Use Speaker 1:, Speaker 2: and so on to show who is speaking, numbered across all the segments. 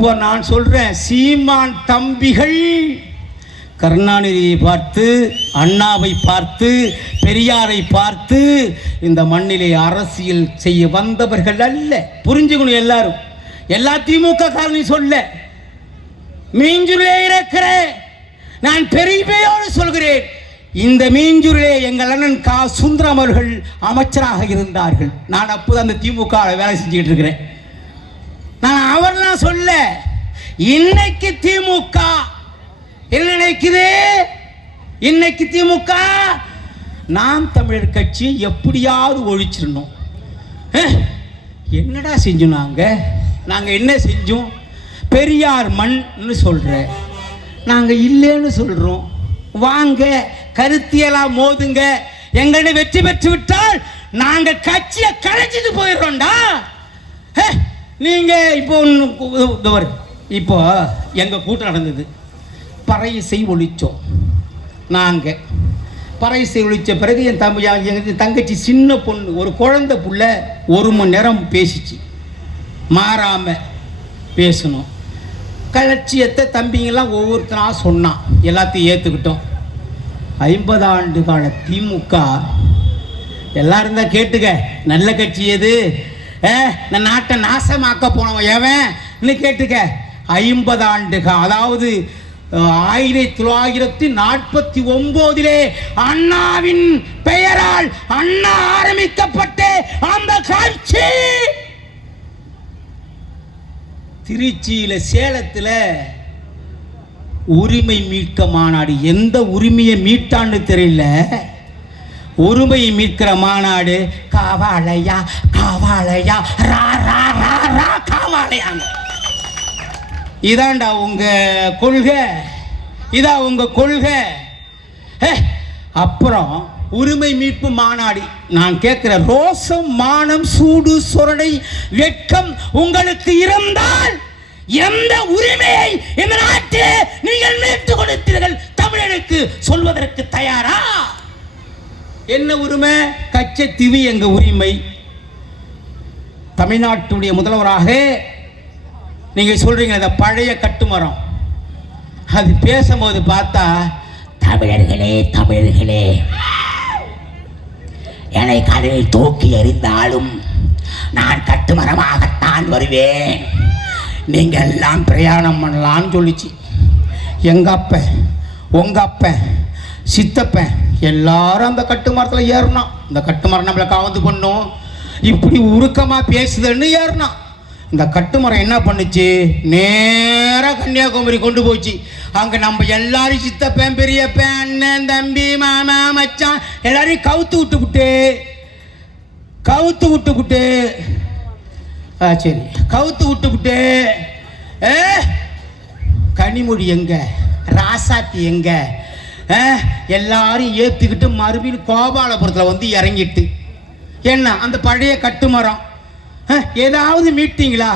Speaker 1: அப்போ நான் சொல்றேன் சீமான் தம்பிகள் கருணாநிதியை பார்த்து அண்ணாவை பார்த்து பெரியாரை பார்த்து இந்த மண்ணிலே அரசியல் செய்ய வந்தவர்கள் அல்ல. புரிஞ்சுக்கணும் எல்லாரும். எல்லா திமுக காரணி சொல்ல. மீஞ்சுருளே இருக்கிற நான் பெருமையோடு சொல்கிறேன். இந்த மீஞ்சூரிலே எங்கள் அண்ணன் கா. சுந்தரம் அவர்கள் அமைச்சராக இருந்தார்கள். நான் அப்போது அந்த திமுக வேலை செஞ்சுக்கிட்டு இருக்கிறேன். நான் அவர்லாம் சொல்ல இன்னைக்கு திமுக என்ன நினைக்குது? இன்னைக்கு திமுக நாம் தமிழர் கட்சி எப்படியாவது ஒழிச்சிடணும். என்னடா செஞ்சோம் நாங்க? நாங்க என்ன செஞ்சோம்? பெரியார் மண்னு சொல்ற நாங்க இல்லைன்னு சொல்றோம். வாங்க கருத்தியலா மோதுங்க. எங்கன்னு வெற்றி பெற்று விட்டால் நாங்க கட்சியை கலைச்சிட்டு போயிடுறோம்டா. நீங்கள் இப்போ ஒன்று இப்போ எங்கள் கூட்டம் நடந்தது. ஒழித்தோம். நாங்கள் பறை இசை ஒழித்த பிறகு என் தம்பி எங்க தங்கச்சி சின்ன பொண்ணு ஒரு குழந்தை புள்ள ஒரு மணி நேரம் பேசிச்சு. மாறாமல் பேசணும். கலட்சியத்தை தம்பிங்கெல்லாம் ஒவ்வொருத்தனாக சொன்னான். எல்லாத்தையும் ஏற்றுக்கிட்டோம் ஐம்பது ஆண்டு கால திமுக. எல்லாரும் தான் கேட்டுக்க நல்ல கட்சி எது? ஏ இந்த நாட்டை நாசமாக்க போனவன் எவன்? கேட்டுக்க. ஐம்பது ஆண்டுகள் அதாவது ஆயிரத்தி தொள்ளாயிரத்தி நாற்பத்தி ஒன்பதிலே அண்ணாவின் பெயரால் அண்ணா ஆரம்பிக்கப்பட்ட அந்த காட்சி! திருச்சியில சேலத்துல உரிமை மீட்க மாநாடு. எந்த உரிமையை மீட்டான்னு தெரியல. உரிமையை மீட்கிற மாநாடு காவாலையா காவாலையா ரா ரா ரா ரா காவாலையாங்க இதாண்டா உங்க கொள்கை. இதா உங்க கொள்கை. அப்புறம் உரிமை மீட்பு மாநாடு. நான் கேட்கிற ரோசம் மானம் சூடு சுரடை வெட்கம் உங்களுக்கு இருந்தால் எந்த உரிமையை இந்த நாட்டில் நீங்கள் மீட்டுக் கொடுத்தீர்கள்? தமிழனுக்கு சொல்வதற்கு தயாரா? என்ன உரிமை? கச்சத்தீவு எங்க உரிமை. தமிழ்நாட்டுடைய முதல்வராக நீங்க சொல்றீங்க அந்த பழைய கட்டுமரம். அது பேசும்போது பார்த்தா
Speaker 2: தமிழர்களே தமிழர்களே என்னை கடலில் தூக்கி எறிந்தாலும் நான் கட்டுமரமாகத்தான் வருவேன்.
Speaker 1: நீங்கள் எல்லாம் பிரயாணம் பண்ணலான்னு சொல்லிச்சு. எங்க அப்ப உங்க அப்பன் சித்தப்பன். எல்லாரும் அந்த கட்டுமரத்தில் ஏறினான். இந்த கட்டுமரம் நம்மளை காவந்து பண்ணும். இப்படி உருக்கமாக பேசுதுன்னு ஏறினான். இந்த கட்டுமரம் என்ன பண்ணுச்சு? நேராக கன்னியாகுமரி கொண்டு போச்சு. அங்கே நம்ம எல்லாரும் சித்தப்பேன் பெரியப்பேன் அண்ணன் தம்பி மாமா மச்சான் எல்லாரையும் கவுத்து விட்டுக்கிட்டு கவுத்து விட்டுக்கிட்டு ஆ சரி. கவுத்து விட்டுக்கிட்டு ஏ கனிமொழி எங்க? ராசாத்தி எங்கே? எல்லாரும் ஏற்றுக்கிட்டு மறுபடியும் கோபாலபுரத்தில் வந்து இறங்கிட்டு. என்ன அந்த பழைய கட்டுமரம்? ஆ, ஏதாவது மீட்டிங்களா?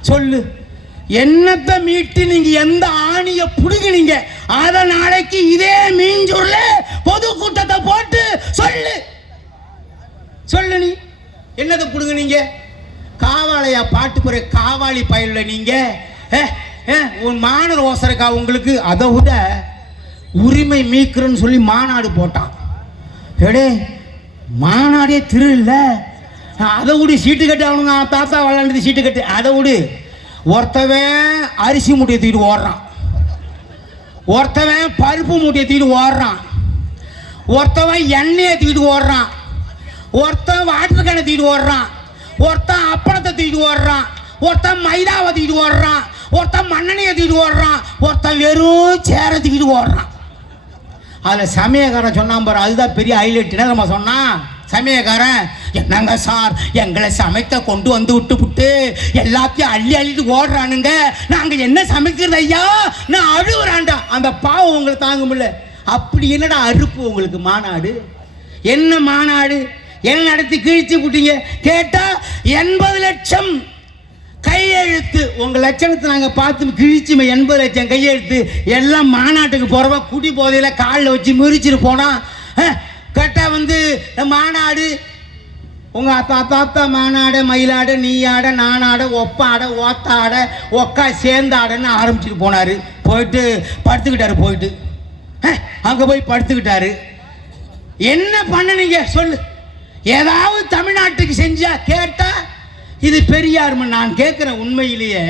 Speaker 1: சொல்லு. என்னத்த மீட்டு நீங்க எந்த ஆணிய புடுங்கினீங்க? அத நாளைக்கு இதே மீஞ்சூர்ல பொதுக்கூட்டத்தை போட்டு சொல்லு. சொல்லு நீ. என்னத்தை புடுங்கினீங்க? காவாலையா பாட்டு காவாளி காவாலி பயில நீங்க? ஏ, உன் மாணவர் ஓசரக்கா உங்களுக்கு? அதை விட உரிமை மீட்கிறேன்னு சொல்லி மாநாடு போட்டான். எடே மாநாடே திரு இல்லை. அதை விடு சீட்டு கட்டு அவனுங்க தாத்தா விளாண்டது சீட்டு கட்டு. அதை விடு. ஒருத்தவன் அரிசி மூட்டையை தூக்கிட்டு ஓடுறான். ஒருத்தவன் பருப்பு மூட்டையை தூக்கிட்டு ஓடுறான். ஒருத்தவன் எண்ணெயை தூக்கிட்டு ஓடுறான். ஒருத்தன் வாட்டர் கேனை தூக்கிட்டு ஓடுறான். ஒருத்தன் அப்பளத்தை தூக்கிட்டு ஓடுறான். ஒருத்தன் மைதாவை தூக்கிட்டு ஓடுறான். ஒருத்தன் மண்ணெண்ணையை தூக்கிட்டு ஓடுறான். ஒருத்தன் வெறும் சேரை தூக்கிட்டு ஓடுறான். அதில் சமயக்காரன் சொன்னான் பாரு அதுதான் பெரிய ஹைலைட். நம்ம சொன்னான் சமயக்காரன் என்னங்க சார் எங்களை சமைக்க கொண்டு வந்து விட்டு விட்டு எல்லாத்தையும் அள்ளி அள்ளிட்டு ஓடுறானுங்க. நாங்கள் என்ன சமைக்கிறது ஐயா? நான் அழுகுறான்டா. அந்த பாவம் உங்களை தாங்க முடியல. அப்படி என்னடா அறுப்பு உங்களுக்கு மாநாடு? என்ன மாநாடு? என்ன நடத்தி கிழிச்சு விட்டீங்க? கேட்டால் எண்பது லட்சம். கையெழுத்து உங்க லட்சணத்தை நாங்க பார்த்து கிழிச்சுமே எண்பது லட்சம் கையெழுத்து. எல்லாம் மாநாட்டுக்கு போறவா குடி போதையில காலில் வச்சு மிரிச்சிட்டு போனா அஹ், வந்து மாநாடு உங்க அத்தா தாத்தா மானாட மயிலாட நீயாட நானாட ஒப்பாட ஓத்தாட ஒக்கா சேர்ந்தாடன்னு ஆரம்பிச்சுட்டு போனாரு. போயிட்டு படுத்துக்கிட்டாரு போயிட்டு. அங்கே அங்க போய் படுத்துக்கிட்டாரு. என்ன பண்ணுனீங்க? சொல்லு. ஏதாவது தமிழ்நாட்டுக்கு செஞ்சா கேட்டா இது பெரியார் மண் நான் கேட்குறேன் உண்மையிலேயே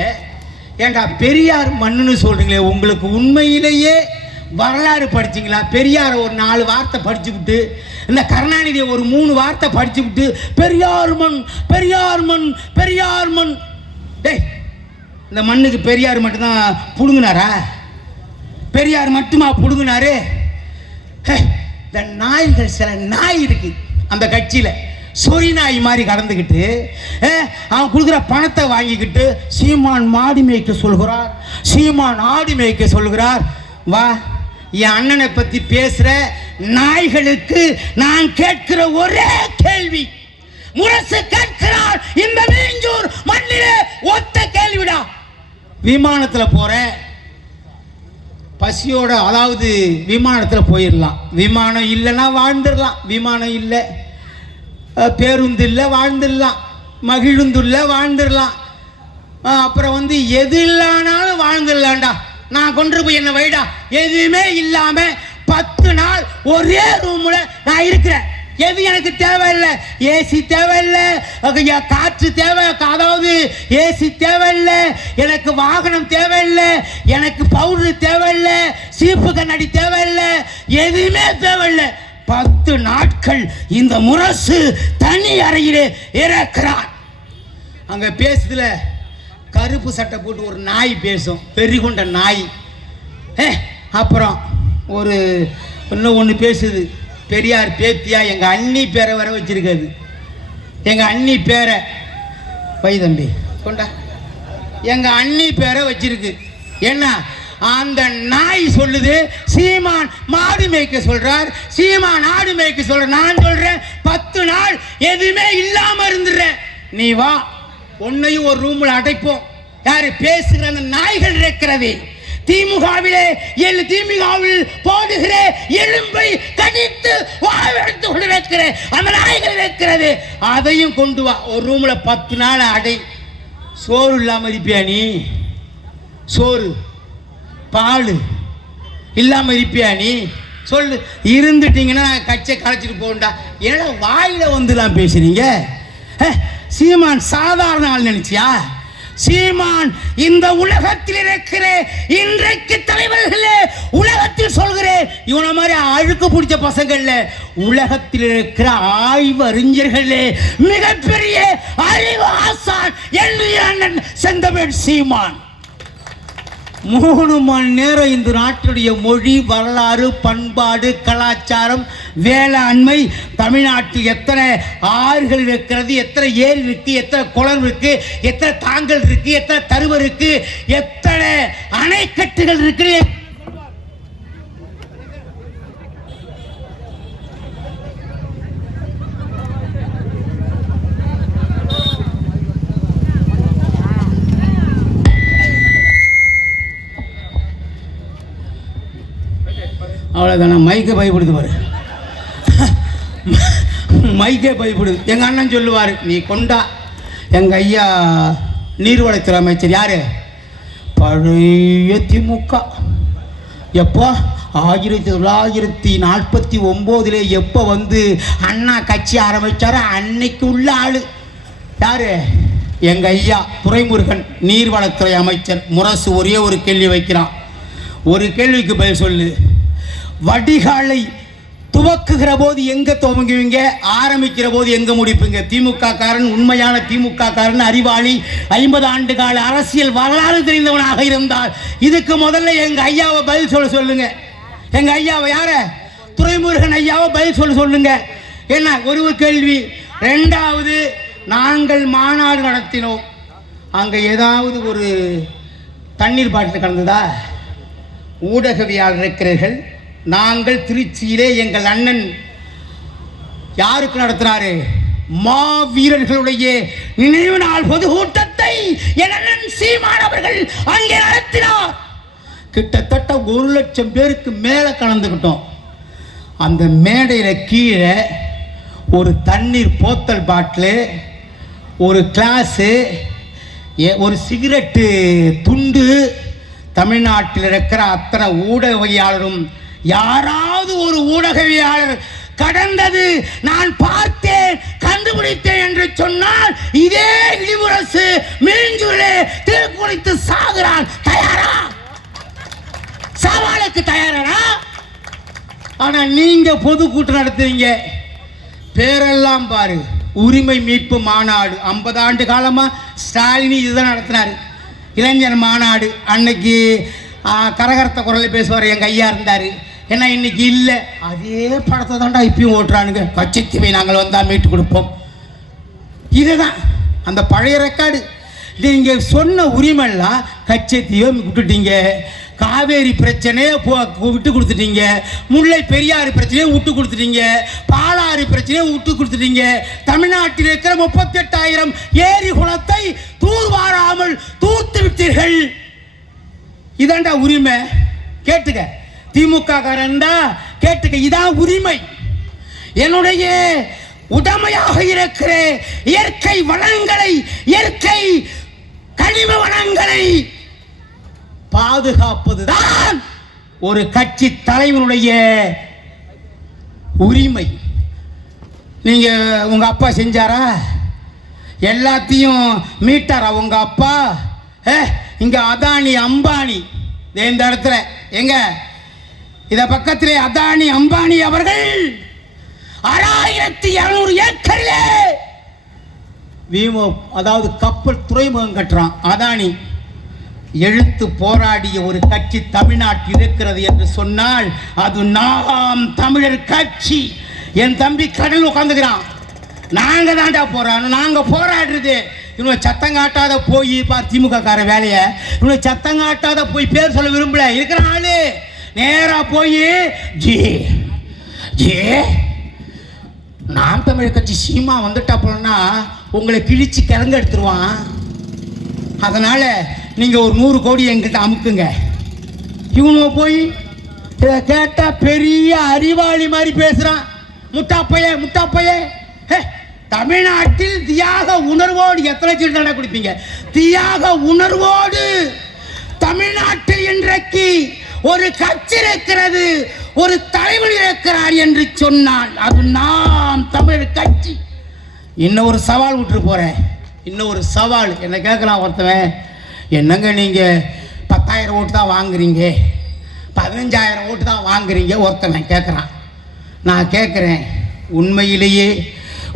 Speaker 1: ஏண்டா பெரியார் மண்ணுன்னு சொல்கிறீங்களே உங்களுக்கு உண்மையிலேயே வரலாறு படிச்சிங்களா? பெரியார் ஒரு நாலு வார்த்தை படிச்சுக்கிட்டு இந்த கருணாநிதியை ஒரு மூணு வார்த்தை படிச்சுக்கிட்டு பெரியார் மண் பெரியார் மண் பெரியார் மண். டேய் இந்த மண்ணுக்கு பெரியார் மட்டும்தான் புடுங்கினாரா? பெரியார் மட்டுமா புடுங்கினாரு? ஹே, இந்த நாய்கள் சில நாய் இருக்கு அந்த கட்சியில். சொறி நாய் மாதிரி கடந்துக்கிட்டு அவன் கொடுக்குற பணத்தை வாங்கிக்கிட்டு சீமான் மாடு மேய்க்க சொல்கிறார் சீமான் ஆடு மேய்க்க சொல்கிறார் வா என் அண்ணனை பற்றி பேசுகிற நாய்களுக்கு நான் கேட்கிற ஒரே கேள்வி. முரசு கேட்கிறார் இந்த மீஞ்சூர் மண்ணிலே ஒத்த கேள்விடா. விமானத்தில் போகிற பசியோட அதாவது விமானத்தில் போயிடலாம் விமானம் இல்லைன்னா வாழ்ந்துடலாம் விமானம் இல்லை. பேருந்தில்ல வாழ்ந்துடலாம் மகிழுந்துள்ள வாழ்ந்துடலாம். அப்புறம் வந்து எது இல்லைனாலும் வாழ்ந்துடலாம்டா. நான் கொண்டு போய் என்ன வைடா. எதுவுமே இல்லாம பத்து நாள் ஒரே ரூம்ல நான் இருக்கிறேன். எது எனக்கு தேவையில்லை? ஏசி தேவையில்லை. காற்று தேவை. அதாவது ஏசி தேவையில்லை. எனக்கு வாகனம் தேவையில்லை. எனக்கு பவுடர் தேவையில்லை. சீப்பு கண்ணாடி தேவையில்லை. எதுவுமே தேவையில்லை. பத்து நாட்கள் இந்த முரசு தனி அறையிலே இறக்கிறான். அங்க பேசுதுல கருப்பு சட்டை போட்டு ஒரு நாய் பேசும் பெரிய கொண்ட நாய். ஏ அப்புறம் ஒரு இன்னும் ஒன்று பேசுது. பெரியார் பேத்தியா எங்கள் அண்ணி பேரை வர வச்சிருக்காது எங்கள் அண்ணி பேரை வை தம்பி கொண்டா. எங்கள் அண்ணி பேரை வச்சிருக்கு. என்ன? அந்த நாய் சொல்லுது சீமான் மாடு மேய்க்க சொல்றார். சீமான் ஆடு மேய்க்க சொல்ற நான் சொல்றேன் பத்து நாள் எதுவுமே இல்லாம இருந்துடுற நீ வா உன்னையும் ஒரு ரூம்ல அடைப்போம். யாரு பேசுகிற அந்த நாய்கள் இருக்கிறது. திமுகவிலே எழு திமுகவில் போடுகிற எலும்பை கடித்து வாழ்த்து கொண்டு வைக்கிற அந்த நாய்கள் வைக்கிறது அதையும் கொண்டு வா ஒரு ரூம்ல பத்து நாள் அடை. சோறு இல்லாம இருப்பியா நீ? சோறு. பால். இல்லாமல் இருப்பியா நீ? சொல்லு. இருந்துட்டீங்கன்னா நான் கச்சை கரைச்சிட்டு போகண்டா என்னடா வாயில வந்துலாம் பேசுறீங்க? சீமான் சாதாரண ஆள் நினைச்சியா? சீமான் இந்த உலகத்தில் இருக்கிற இன்றைக்கு தலைவர்களே உலகத்தில் சொல்கிறேன். இவன மாதிரி அழுக்கு பிடிச்ச பசங்கள்ல உலகத்தில் இருக்கிற ஆய்வறிஞர்களே மிகப்பெரிய அறிவு ஆசான் என்னுடைய செந்தமிழ் சீமான். மூணு மணி நேரம் இந்த நாட்டுடைய மொழி வரலாறு பண்பாடு கலாச்சாரம் வேளாண்மை தமிழ்நாட்டில் எத்தனை ஆறுகள் இருக்கிறது எத்தனை ஏரி இருக்கு எத்தனை குளம் இருக்கு எத்தனை தாங்கல் இருக்கு எத்தனை தருவர் இருக்கு எத்தனை அணைக்கட்டுகள் இருக்கு அவ்வளோதானே மைக்கை பயப்படுது பாரு. மைக்கே பயப்படுது. எங்கள் அண்ணன் சொல்லுவார் நீ கொண்டா. எங்கள் ஐயா நீர்வளத்துறை அமைச்சர் யார்? பழைய திமுக. எப்போ? ஆயிரத்தி தொள்ளாயிரத்தி நாற்பத்தி ஒம்போதுல எப்போ வந்து அண்ணா கட்சி ஆரம்பித்தாரோ அன்னைக்கு உள்ள ஆள். யார்? எங்கள் ஐயா துரைமுருகன் நீர்வளத்துறை அமைச்சர். முரசு ஒரே ஒரு கேள்வி வைக்கிறான். ஒரு கேள்விக்கு பதில் சொல்லு. வடிகாலை துவக்குகிற போது எங்க துவங்குவீங்க? ஆரம்பிக்கிற போது எங்க முடிப்பீங்க? திமுக காரன் உண்மையான திமுக காரன் அறிவாளி ஐம்பது ஆண்டு கால அரசியல் வரலாறு தெரிந்தவனாக இருந்தால் இதுக்கு முதல்ல எங்க ஐயாவை பதில் சொல்ல சொல்லுங்க. எங்க ஐயாவை யார? துரைமுருகன் ஐயாவை பதில் சொல்ல சொல்லுங்க. என்ன ஒரு ஒரு கேள்வி. ரெண்டாவது நாங்கள் மாநாடு நடத்தினோம். அங்க ஏதாவது ஒரு தண்ணீர் பாட்டில் கலந்ததா? ஊடகவியாளர் இருக்கிறீர்கள். நாங்கள் திருச்சியிலே எங்கள் அண்ணன் யாருக்கு நடத்தினாரு மாவீரர்களுடைய நினைவு நாள் பொதுக்கூட்டத்தை என் சீமான் அவர்கள் அங்கே நடத்தினார். கிட்டத்தட்ட ஒரு லட்சம் பேருக்கு மேலே கலந்துக்கிட்டோம். அந்த மேடையில் கீழே ஒரு தண்ணீர் போத்தல் பாட்டிலு ஒரு கிளாஸு ஏ- ஒரு சிகரெட்டு துண்டு. தமிழ்நாட்டில் இருக்கிற அத்தனை ஊடகவியாளரும் யாராவது ஒரு ஊடகவியாளர் கடந்தது நான் பார்த்தேன் கண்டுபிடித்தேன் என்று சொன்னால் இதே இளிமுரசு மீஞ்சூரே தீர்க்குளித்து சாகுறான். தயாரா? சவாலுக்கு தயாரா ஆனா நீங்க பொதுக்கூட்டம் நடத்துறீங்க. பேரெல்லாம் பாரு. உரிமை மீட்பு மாநாடு. ஐம்பது ஆண்டு காலமா ஸ்டாலின் இதுதான் நடத்தினாரு. இளைஞர் மாநாடு. அன்னைக்கு கரகரத்த குரலில் பேசுவார். என் ஐயா இருந்தார். ஏன்னா இன்னைக்கு இல்லை? அதே படத்தை தான்டா இப்பயும் ஓட்டுறானுங்க. கட்சித்தீவை நாங்கள் வந்தால் மீட்டு கொடுப்போம். இதுதான் அந்த பழைய ரெக்கார்டு நீங்கள் சொன்ன உரிமைலாம் கச்சத்தீவை விட்டுட்டீங்க. காவேரி பிரச்சனையை போ- விட்டு கொடுத்துட்டீங்க. முல்லை பெரியாறு பிரச்சனையை விட்டு கொடுத்துட்டீங்க. பாலாறு பிரச்சனையை விட்டு கொடுத்துட்டீங்க. தமிழ்நாட்டில் இருக்கிற முப்பத்தெட்டாயிரம் ஏரி குளத்தை தூர்வாராமல் தூர்த்து விட்டீர்கள் இதாண்டா உரிமை. கேட்டுக்க. திமுக காரன்டா கேட்டுக்க இதான் உரிமை. என்னுடைய உடமையாக இருக்கிற இயற்கை வளங்களை இயற்கை கனிம வளங்களை பாதுகாப்பதுதான் ஒரு கட்சி தலைவனுடைய உரிமை. நீங்க உங்க அப்பா செஞ்சாரா? எல்லாத்தையும் மீட்டாரா உங்க அப்பா? ஏ இங்க அதானி அம்பானி. இந்த இடத்துல எங்க? இத பக்கத்திலே அதானி அம்பானி அவர்கள் ஆறாயிரத்தி இருநூறு ஏக்கரிலே வீமோ அதாவது கப்பல் துறைமுகம் கட்டுறான். அதானி எழுத்து போராடிய ஒரு கட்சி தமிழ்நாட்டில் இருக்கிறது என்று சொன்னால் அது நாம் தமிழர் கட்சி. என் தம்பி கடல் உட்காந்துக்கிறான் நாங்க தாண்டா போறானோ நாங்க போராடுறது. இவனை சத்தம் காட்டாத போய் பார் திமுக கார வேலையை. இவனை சத்தம் காட்டாத போய் பேர் சொல்ல விரும்பல இருக்கிற ஆளு நேரா போய் ஜி ஜி நாம் தமிழ் கட்சி சீமா வந்துட்டாப்புலன்னா உங்களை கிழிச்சு கிழங்கு எடுத்துருவான். அதனால நீங்க ஒரு நூறு கோடி எங்கிட்ட அமுக்குங்க. இவனுங்க போய் இதை கேட்டா பெரிய அறிவாளி மாதிரி பேசுறான். முட்டாப்பையே முட்டாப்பையே ஹே, தமிழ்நாட்டில் தியாக உணர்வோடு எத்தனை சில்லறை குடிப்பீங்க? தியாக உணர்வோடு தமிழ்நாட்டில் இன்றைக்கு ஒரு கட்சி இருக்கிறது ஒரு தலைவர் இருக்கிறார் என்று சொன்னால் அது நாம் தமிழ் கட்சி. இன்னும் ஒரு சவால் விட்டு போறேன். இன்னும் ஒரு சவால். என்ன கேட்கலாம் ஒருத்தவன் என்னங்க நீங்க பத்தாயிரம் ஓட்டு தான் வாங்குறீங்க? பதினஞ்சாயிரம் ஓட்டு தான் வாங்குறீங்க? ஒருத்தவன் கேட்குறான். நான் கேட்குறேன் உண்மையிலேயே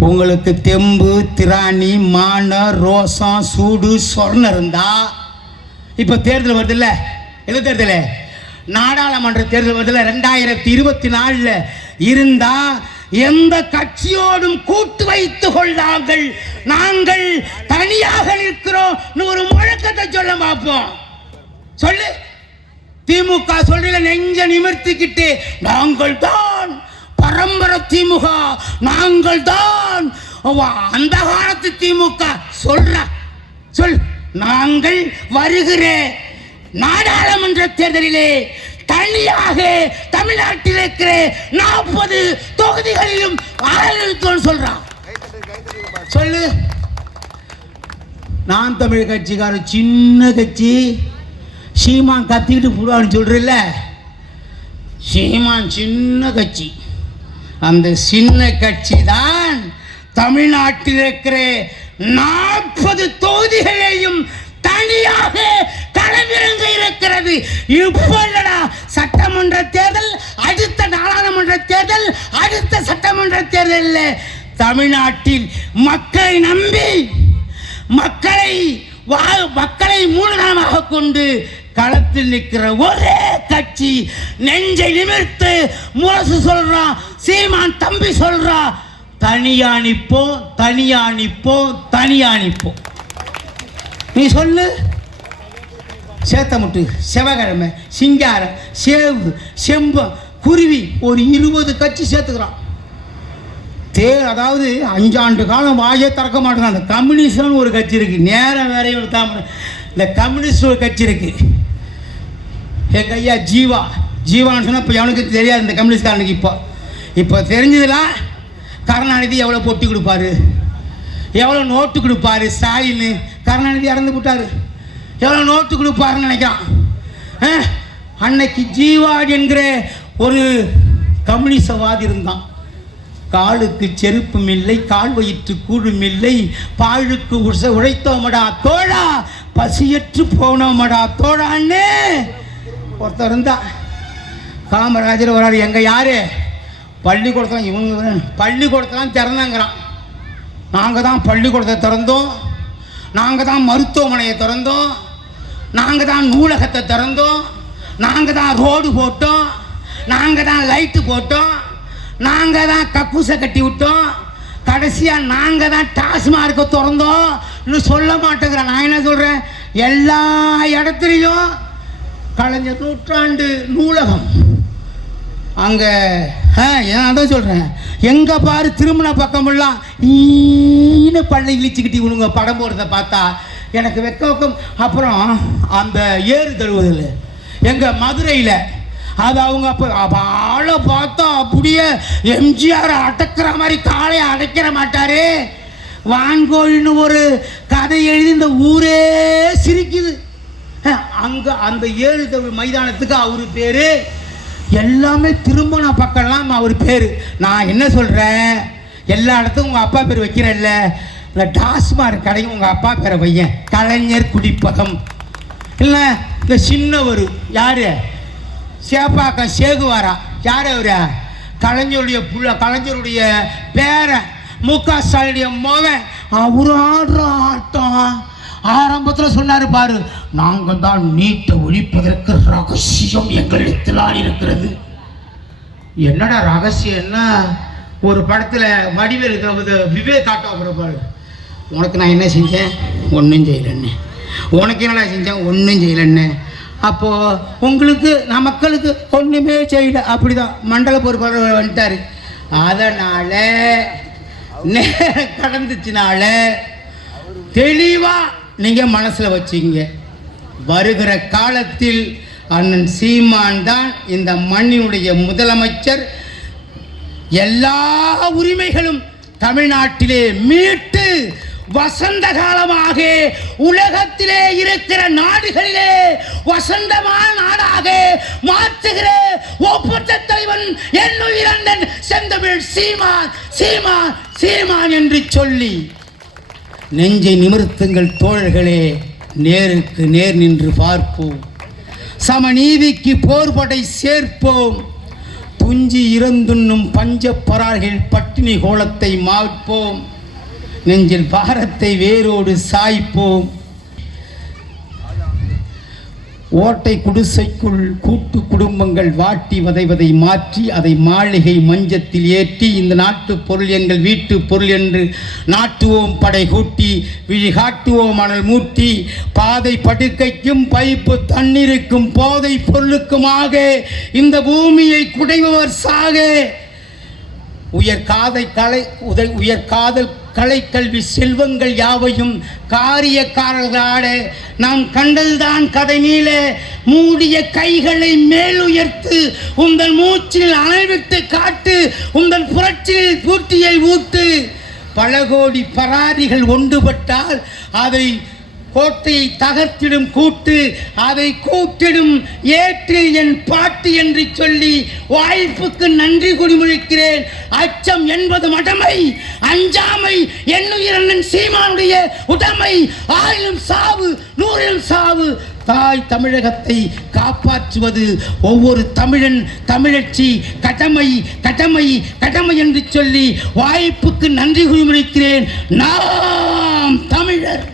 Speaker 1: உங்களுக்கு தெம்பு திராணி மான ரோசம் சூடு சொர்ணம் இருந்தா இப்போ தேர்தல் வருதுல்ல? எது தேர்தல்? நாடாளுமன்ற தேர்தல் ரெண்டாயிரத்தி இருபத்தி நாலில் இருந்தா எந்த கட்சியோடும் கூட்டு வைத்துக் கொள்ளாங்கள் நாங்கள் தனியாக நிற்கிறோம். ஒரு முழக்கத்தை சொல்ல பார்ப்போம். சொல்லு. திமுக சொல்றீங்க நெஞ்ச நிமிர்த்திக்கிட்டு நாங்கள் தான் பரம்பரை திமுக நாங்கள் தான் அந்த காலத்து திமுக சொல்ற. சொல் நாங்கள் வருகிறேன். நாடாளுமன்ற தேர்தலிலே தனியாக தமிழ்நாட்டில் இருக்கிற நாற்பது தொகுதிகளிலும் சொல்றான். சொல்லு. நான் தமிழ் கட்சிக்கார சின்ன கட்சி. சீமான் கத்திக்கிட்டு போடுவான்னு சொல்றல சீமான் சின்ன கட்சி. அந்த சின்ன கட்சி தான் தமிழ்நாட்டில் இருக்கிற நாற்பது தொகுதிகளையும் தனியாக களமிறங்க இருக்கிறது. இப்போ இல்லடா சட்டமன்ற தேர்தல் அடுத்த நாடாளுமன்ற தேர்தல் அடுத்த சட்டமன்ற தேர்தலில் தமிழ்நாட்டில் மக்களை நம்பி மக்களை மக்களை மூலதனமாக கொண்டு களத்தில் நிற்கிற ஒரே கட்சி நெஞ்சை நிமிர்த்து முரசு சொல்றான் சீமான் தம்பி சொல்றான் தனியா நிப்போம் தனியா நிப்போம் தனியா நீ சொல்லு. சேத்தமுட்டு செவகிழமை சிங்காரம் சேவு செம்பம் குருவி ஒரு இருபது கட்சி சேர்த்துக்கிறான். தே அதாவது அஞ்சாண்டு காலம் வாயே திறக்க மாட்டேங்கிறான். அந்த கம்யூனிஸ்ட்னு ஒரு கட்சி இருக்குது நேரம் வேறையும் தான் இந்த கம்யூனிஸ்ட் ஒரு கட்சி இருக்குது எங்கள் ஐயா ஜீவா. ஜீவான்னு சொன்னால் இப்போ எவனுக்கு தெரியாது இந்த கம்யூனிஸ்ட்காரனுக்கு இப்போ. இப்போ தெரிஞ்சதுலாம் கருணாநிதி எவ்வளோ பொட்டி கொடுப்பாரு? எவ்வளோ நோட்டு கொடுப்பாரு? ஸ்டாலின் கருணாநிதி இறந்து விட்டாரு எவ்வளோ நோட்டு கொடுப்பாருன்னு நினைக்கிறான். ஆ? அன்னைக்கு ஜீவாடி என்கிற ஒரு கம்யூனிசவாதி இருந்தான். காலுக்கு செருப்பும் இல்லை கால் வயிற்று கூடும் இல்லை பாழுக்கு உச உழைத்தோமடா தோழா பசியற்று போனோமடா தோழான்னு ஒருத்தர் இருந்தா. காமராஜர் வராரு எங்கள் யாரு? பள்ளிக்கூடத்தில் இவங்க பள்ளிக்கூடத்தெல்லாம் திறந்தாங்கிறான் நாங்கள் தான் பள்ளிக்கூடத்தை திறந்தோம். நாங்கள் தான் மருத்துவமனையை திறந்தோம். நாங்கள் தான் நூலகத்தை திறந்தோம். நாங்கள் தான் ரோடு போட்டோம். நாங்கள் தான் லைட்டு போட்டோம். நாங்கள் தான் கக்கூசை கட்டி விட்டோம். கடைசியாக நாங்கள் தான் டாஸ்மார்க்கை திறந்தோம் இன்னும் சொல்ல மாட்டேங்கிறேன் நான் என்ன சொல்கிறேன் எல்லா இடத்துலையும் கலைஞர் நூற்றாண்டு நூலகம். அங்கே ஆ நான் தான் சொல்கிறேன் எங்கே பாரு திருமண பக்கமெல்லாம் ஈன பள்ளி இழிச்சுக்கிட்டு இவனுங்க படம் போடுறத பார்த்தா எனக்கு வெக்க வெக்கம் அப்புறம் அந்த ஏறு தழுவுதல். எங்கள் மதுரையில் அது அவங்க அப்போ ஆளை பார்த்தா அப்படியே எம்ஜிஆர் அடக்கிற மாதிரி காளையை அடைக்கிற மாட்டாரு. வான்கோழின்னு ஒரு கதை எழுதி இந்த ஊரே சிரிக்குது. அங்கே அந்த ஏழு தமிழ் மைதானத்துக்கு அவர் பேர். எல்லாமே திரும்பின பக்கம்லாம் அவர் பேர். நான் என்ன சொல்கிறேன் எல்லா இடத்துக்கும் உங்கள் அப்பா பேர் வைக்கிறேன்ல. இந்த டாஸ்மாக் கடையும் உங்கள் அப்பா பேரை பையன் கலைஞர் குடிப்பகம். இல்லை இந்த சின்னவர் யார்? சேப்பாக்கம் சேகுவாரா? யார் அவர்? கலைஞருடைய புள்ள கலைஞருடைய பேரை மு க ஸ்டாலினுடைய மகன். அவர் ஆடுற ஆட்டம். ஆரம்பத்தில் சொன்னார் பாரு நாங்கள் தான் நீட்டை ஒழிப்பதற்கு ரகசியம் எங்களிடத்திலால் இருக்கிறது. என்னடா ரகசியம் என்ன? ஒரு படத்தில் வடிவேல் இது விவேக் காட்ட பாரு. உனக்கு நான் என்ன செஞ்சேன்? ஒன்றும் செய்யலன்னு உனக்கு என்னடா செஞ்சேன்? ஒன்றும் செய்யலன்னு அப்போது உங்களுக்கு நான் மக்களுக்கு ஒன்றுமே செய்யல. அப்படி தான் மண்டல பொறுப்பாளர் வந்துட்டார். அதனால் நேரம் கடந்துச்சுனால தெளிவாக நீங்கள் மனசில் வச்சிங்க. வருகிற காலத்தில் அண்ணன் சீமான் தான் இந்த மண்ணினுடைய முதலமைச்சர். எல்லா உரிமைகளும் தமிழ்நாட்டிலே மீட்டு வசந்த காலமாக உலகத்திலே இருக்கிற நாடுகளிலே வசந்தமான நாடாக மாற்றுகிற ஒப்பற்ற தலைவன் என்னுயிரண்டன் செந்தமிழ் சீமான் சீமான் சீமான் என்று சொல்லி நெஞ்சை நிமிர்த்துங்கள் தோழர்களே நேருக்கு நேர் நின்று பார்ப்போம். சமநீதிக்கு போர்படை சேர்ப்போம். துஞ்சி இறந்துண்ணும் பஞ்சப்பரார்கள் பட்டினி கோலத்தை மாற்போம் நெஞ்சில் பாரத்தை வேரோடு சாய்ப்போம். ஓட்டை குடிசைக்குள் கூட்டு குடும்பங்கள் வாட்டி வதைவதை மாற்றி அதை மாளிகை மஞ்சத்தில் ஏற்றி இந்த நாட்டு பொருள் எங்கள் வீட்டு பொருள் என்று நாட்டுவோம் படை கூட்டி விழி காட்டுவோம் மணல் மூட்டி. பாதை படுக்கைக்கும் பைப்பு தண்ணீருக்கும் போதை பொருளுக்குமாக இந்த பூமியை குடைபவர் சாக. உயர் காதை கலை உதை உயர் காதல் கலைக்கல்வி செல்வங்கள் யாவையும் காரியக்காரர்களாட நாம் கண்டல்தான் கதை நீள மூடிய கைகளை மேலுயர்த்து உங்கள் மூச்சில் அணைவிட்டு காட்டு உங்கள் புரட்சியில் பூட்டியை ஊட்டு. பல கோடி பராரிகள் ஒன்றுபட்டால் அதை கோட்டையை தகர்த்திடும் கூட்டு அதை கூட்டிடும் ஏற்று என் பாட்டு என்று சொல்லி வாய்ப்புக்கு நன்றி குடிமுழிக்கிறேன். அச்சம் என்பது மடமை அஞ்சாமை என்னுயிரண்ணன் சீமானுடைய உடமை. ஆயிரம் சாவு நூறிலும் சாவு. தாய் தமிழகத்தை காப்பாற்றுவது ஒவ்வொரு தமிழன் தமிழச்சி. கடமை கடமை கடமை என்று சொல்லி வாய்ப்புக்கு நன்றி குறிமுறைக்கிறேன் நாம் தமிழர்.